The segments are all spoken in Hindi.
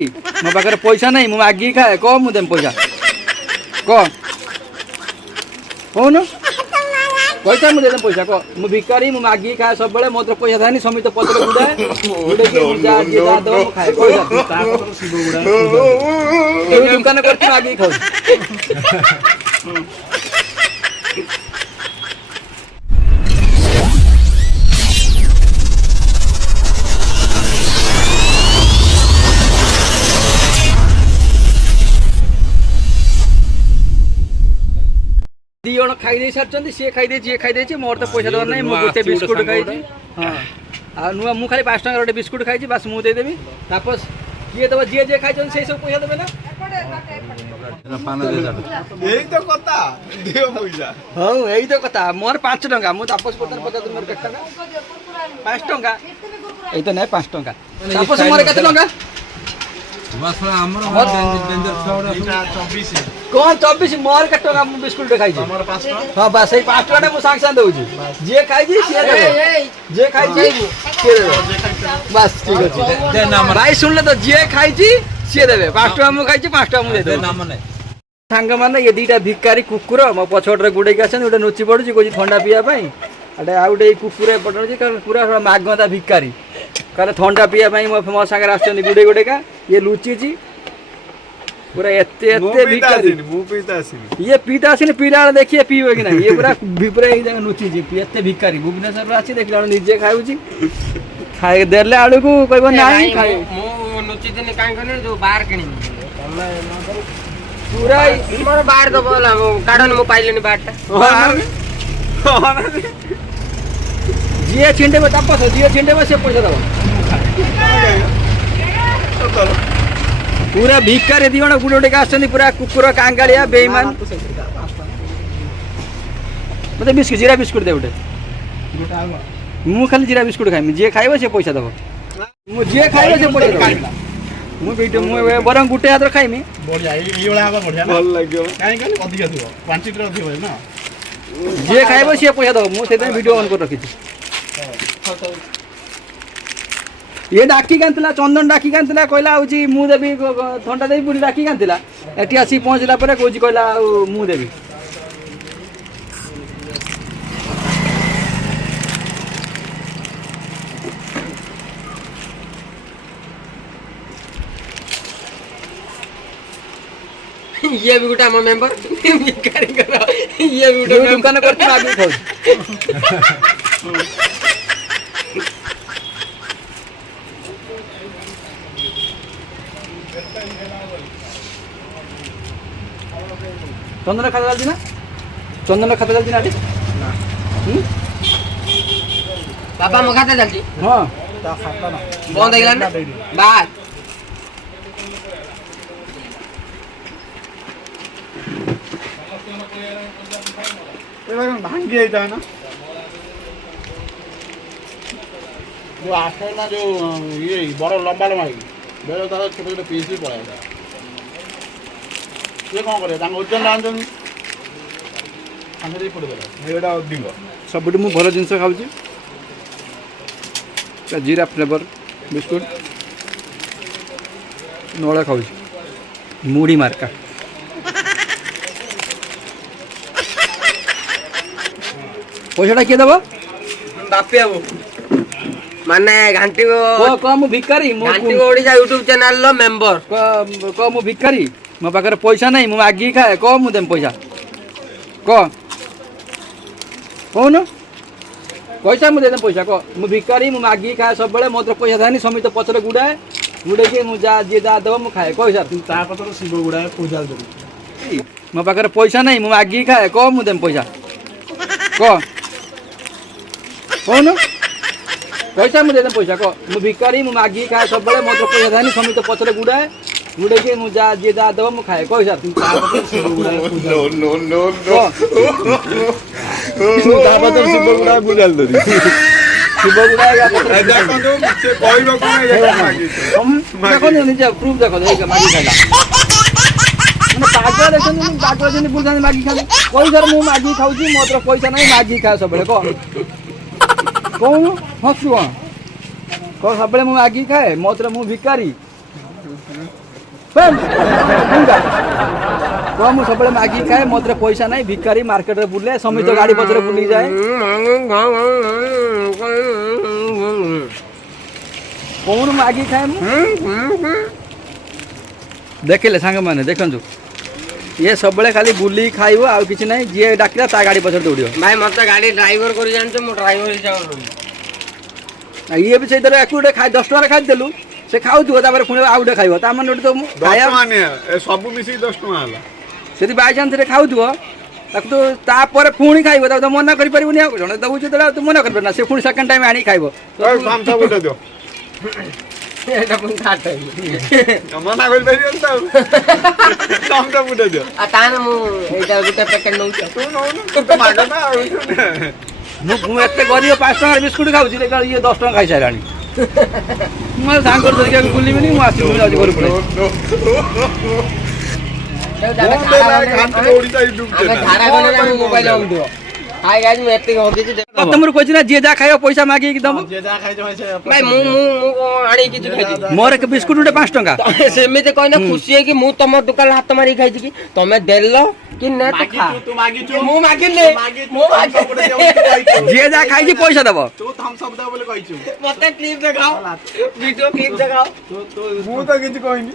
मो पाखे पैसा नहीं मुझे मागिक खाए कह मुझे पैसा कहून पैसा मुझे पैसा कह मुझे भिकारी मुझे मागिक खाए सब बड़े मोर पैसा था समित पत्र गुड़ाए खाए दुकान कर मागिक खाऊ दी जन खाई सारी सी खाई मोर तो पैसा दर ना मुझे गोटे बिस्कुट खाई हाँ नुआ मुझे खाली 5 टଙ୍କା गोटे बिस्कुट खाई बस मुझे देदेवी तापर किए दब जी जी खाई से सब पैसा देवे ना हाँ यही तो कथा मोर 5 टଙ୍କା मुझे तापस पचार मोर के 5 टଙ୍କା यही तो ना 5 टଙ୍କା तापस मोर के कौन 24 मोर के टଙ୍କା बिस्कुट खाई हाँ बस 5 टଙ୍କା मुझे सांगे सांगे दूसरी जी खाई जी खाई बस ठीक अच्छे भाई शुणिले तो जी खाई सी देवे 5 टଙ୍କା मुझे खाई 5 टଙ୍କା मुझे सांग मैंने ये दीटा भिकारी कुकुर मो पछटे गुड़े आसन गोटे नुची पड़ुची कौन ठंडा पीवा आउटे कुकुर एपटे पूरा मागंता भिकारी कहले ठंडा पीवा मो सागर आस गुड़े गुड़ेका ये लुची पूरा एते भिकारी ये पीता आसनी पीला देखिए पीवे कि ना ये पूरा पूरा एक लुची एते भिकारी भुवनेश्वर आसी देख निजे खाऊँ खाई देले आलू को कह ना पूरा मोर बाहर तो बोला काढन मो पाइलेनी बाटा जी छिंडे में तापस जी छिंडे में से पैसा दबा पूरा भिकार दी जन गुड़े आसछन पूरा कुकुर कांगालिया बेईमान मतलब बिस्कुट जीरा बिस्कुट दे गोटे मु खाली जीरा बिस्कुट खाइमी जे खाइबो से पैसा दबो मु जे खाइबो से पैसा दबो मु वीडियो मु बरम गुटे हाथ खाइमी बढ़िया ये वाला आगा बढ़िया भल लाग्यो काहे काहे अधिक थिबो क्वांटिटी अधिक होय ना जे खाइबो से पैसा दबो मु सेते वीडियो ऑन कर रखी ये डाकी कांतला चंदन डाकी कांतला कहला होची मु देबी ठंडा देबी पूरी डाकी कांतला एटी आसी पहुंचला परे कोची कहला मु देबी ये भी गोटा मो मेंबर भिखारी करा ये भी गोटा दुकान करती आगे खाऊ चंदन खाता चलती ना चंदन खाता चलती ना बाबा मो खाता चलती हाँ बंद हो गला ना बात भांगी जाता है ना जो आसे ना जो ये बड़ लंबा लंबा बेले तार छोटे छोटे पीस भी पड़े ये कौन करे ओजन लांजन खाने पड़े एटा अधिक सब मु भल जिन खाऊँ जीरा फ्लेवर बिस्कुट नोड़ा खाऊँ मुड़ी मार्का पैसा किए दब बापी बाबू माने घंटी को मु भिकारी घंटी ओडिशा यूट्यूब चैनल लो मेंबर को मु भिकारी मो पाखे पैसा नहीं मुझे मागिक खाए कह मुझे पैसा कहून पैसा मुझे पैसा कह मुझे भिकारी मुझे मागिक खाए सब बड़े मोर पैसा था समित पत्र गुड़ाए गुड़े मुझे जी जा दब मुझे खाए कह सर शिव गुड़ाए पूजा मो पाखे पैसा नहीं मुझे मागिक खाए कह मुझे पैसा कह कहून पैसा मुझे पैसा कह मुझे भिकारी मुझे मागिक खाए सब बड़े मोर पैसा था समित पत्र गुड़ाए गुड़े मुझे जी जा दब मुझे खाए कह सर शिव गुड़ाए बुझाल शिव गुड़ाए प्रूफ देख मागी खाला पागल पागल बुझा मागी खाली कही सर मुझे मागी खाऊँ मोर पैसा ना मागी खाए सब कह कहूँ हसु कह सब मुझे मागी खाए मोर मु भिकारी ମୁଁ ସବୁବେଳେ ମାଗି ଖାଏ ମତେ ପଇସା ନାହିଁ ଭିକାରୀ ମାର୍କେଟରେ ବୁଲେ ସମିତ ଗାଡି ପଛରେ ବୁଲି ଯାଏ କौन मागी खाए देखिले सांग मैंने देखु ये सब खाली बुली खाइब आउ कि ना जी डाकिला ता गाड़ी पछर दौड़ भाई मत गाड़ी ड्राइवर कर जानते मो ड्राइवर ही ये भी से गोटे खाई 10 टका खाई देलु से खाऊ पुणी आउ गोटे खाइब ता माने तो सब मिसी 10 टका हला से बाई चांस खाऊ तो तापर पुणी खाइब तो मना कर परिबनी जने दबु जे तो मना कर ना से पुणी सेकंड टाइम आनी खाइब सामसा गोटे दियो एटा पुन खाट मना कर परिबन त सामसा गोटे दियो आ तान मु एटा गोटे पैकेट नउ तू नउ तू तो माग ना मु एते गरीब 5 टका बिस्कुट खाऊ छी ये 10 टका खाई सारानी मु सांग कर दे के बुली बिनी मु आसी मु आज घर पड़े मोबाइल हाय गाइस मैं एते हो किछि तमर कोछि ना जे जा खाइयो पैसा मागी कि दम जे जा खाइ भाई मु आणी किछि खाइ मोर के बिस्कुट उटे 5 टका सेमे ते कहना खुशी है कि मु तमर दुकान हाथ मारी खाइ छी कि तमे देलो कि न तो खा तू मागी छु मु मागी ने मु जे जा खाइ छी पैसा देबो तू हम सब दे बोले कहि छु मते क्लिप दिखाओ वीडियो क्लिप दिखाओ मु तो किछि कहनी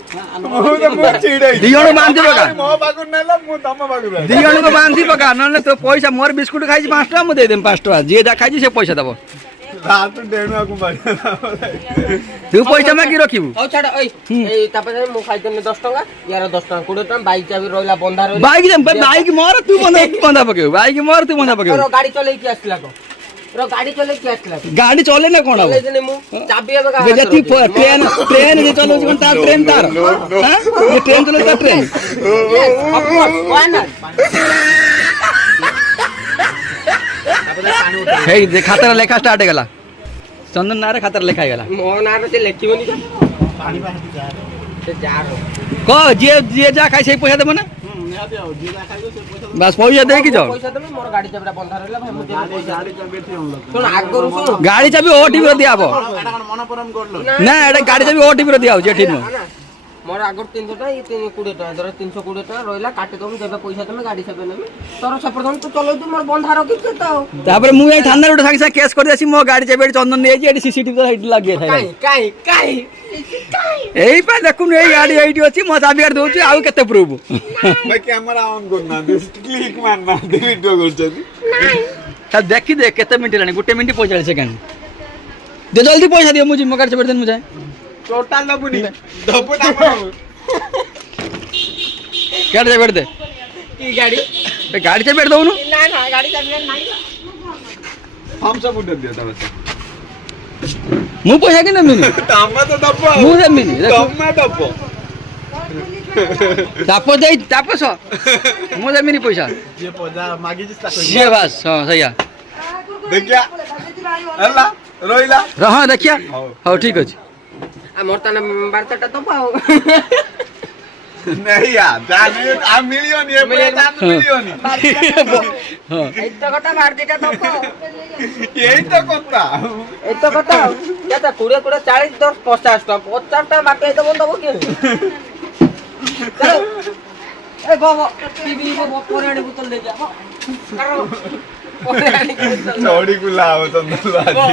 मु तो मु चिड़ाई दियोन बांधी पका मो बागु नेला मु तम बागु दियोन को बांधी पका नले तो पैसा मोर बिस्कुट खाइ छी 5 टका मु दे देम 5 टका जे जा खाइ छी से पैसा देबो रात डेणुआ को बाड़ी तू पैसा मागी रखिबू ओ छाड़ ओई ए तापर मु खाइ तने 10 टका यार 10 टका 20 टका बाइक चाबी रोइला बंधा रोइला बाइक मोर तू बंधा पके बाइक मोर तू बंधा पके गाड़ी चले की आसला तो गाड़ी चले की आसला गाड़ी चले ना कोन चले जने मु चाबी अब बेजती ट्रेन जे चलो कोन तार ट्रेन तार हां ये ट्रेन चलो तार train of course why not हे जे खातर लेखा स्टार्ट हे गला चंदन नारे खातर लेखा हे गला मो नारे से लेखिबनी का पानी बाहर जा से जा को जे जा खाइ से पैसा देबो ना निहाते आओ जे जा खाइबो से पैसा बस पैसा दे कि जाओ पैसा देबे मोर गाड़ी चाबीटा बंधा रहला भाई मुझे पैसा गाड़ी चाबी थी हम लोग सुन आगरो सुन गाड़ी चाबी ओटीपी रो दियाबो एटा कोन मनोपरम करलो ना एटा गाड़ी चाबी ओटीपी रो दियाओ जेठी नो मोर आगर 300 टा ये 320 टा धर 320 टा रोइला काटे दम जेबे पैसा तमे गाड़ी सबे नेबे तोर से प्रथम तू चलो तू मोर बंधा रखि के तो तापर मु ए थाना रो संगे केस कर देसी मो गाड़ी चाबी चंदन दे जे सीसीटीवी तो हेड लाग गया काई एई पा देखुन ए गाड़ी एठी अछि मो चाबी काट दोछि आउ केते प्रूफ भाई कैमरा ऑन करना क्लिक मारना वीडियो करछथि त देखि दे केते मिनिट लानी 1 मिनिट 45 सेकंड दे जल्दी पैसा दियो मुझे मो गाड़ी चाबी देन मुझे टोटल दबुनी दबुना मारो गाड़ी चाबी दे की गाड़ी ए गाड़ी चाबी दउनु ना ना गाड़ी चाबी नहीं हम सब उठे दिया तब से मु पैसा कि न मिनी तम्मा तो दबो मु दे मिनी तम्मा दबो तापो दे तापस मु दे मिनी पैसा जे पजा मागी जे ताको ये बस हां सहीया देखिया हल्ला रोइला रह देखिया हो ठीक अछि आ मोर तने बारटा तो पाओ नहीं यार जाने आ मिलियन ये मिलियन हां एतो कटा बार दिटा तो पाओ यही तो कोता एतो कटा केता 20 40 10 50 टा 50 टा बाकी तो बंद हो के ए बाबा टीवी को पोराणी बोतल ले जा करो पोराणी बोतल चौड़ी गुला हो तो नलाजी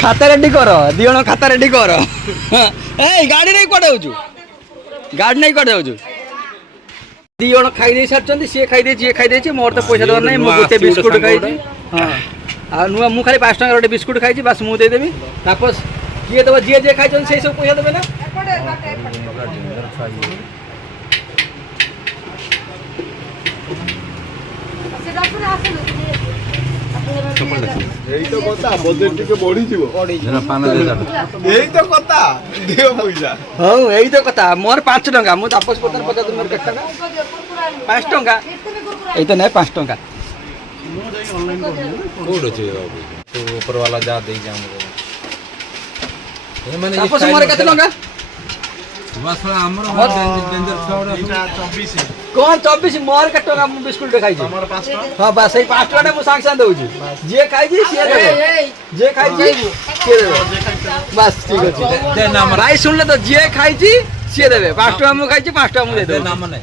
खाता रेडी कर दियोन खाता रेडी कर ए गाड़ी नहीं कोडे होजु गाड़ी नहीं कोडे होजु दियोन खाई दे सरचंदी से खाई दे जे खाई दे मोर तो पैसा दर नहीं मु गोटे बिस्कुट खाई छी हां आ नुआ मु खाली 5 टका गोटे बिस्कुट खाई छी बस मु दे देबी तापस जे देबो जे खाई छन से सब पैसा देबे ना यही तो कोता बजेट टिके बढ़ी जीवो जरा पाना दे जा यही तो कोता दियो पैसा हां एई तो कथा मोर 5 टका मु तापस पतर पचा मोर केट टका 5 टका एई तो नै 5 टका कोड छै बाबू तो ऊपर वाला जा दे जा हमको ए माने तापस मोर केत टका बस हमरा डेंजर 24 কোন 24 মার্কেট টাকা মু বিস্কুট খাইছি ତମର 5 ଟଙ୍କା ହଁ ବାସ୍ ସେଇ 5 ଟଙ୍କା ମୁଁ ସାଙ୍ଗେ ସାଙ୍ଗେ ଦଉଛି ଯିଏ ଖାଇଛି ସିଏ ଦେବେ ଯିଏ ଖାଇଛି ସିଏ ଦେବେ ବାସ୍ ଠିକ ଅଛି ଦେ ନାମ ଭାଇ ଶୁଣିଲେ ତ ଯିଏ ଖାଇଛି ସିଏ ଦେବେ 5 ଟଙ୍କା ମୁଁ ଖାଇଛି 5 ଟଙ୍କା ମୁଁ ଦେ ଦେଇଦେବି ନାମ ନେ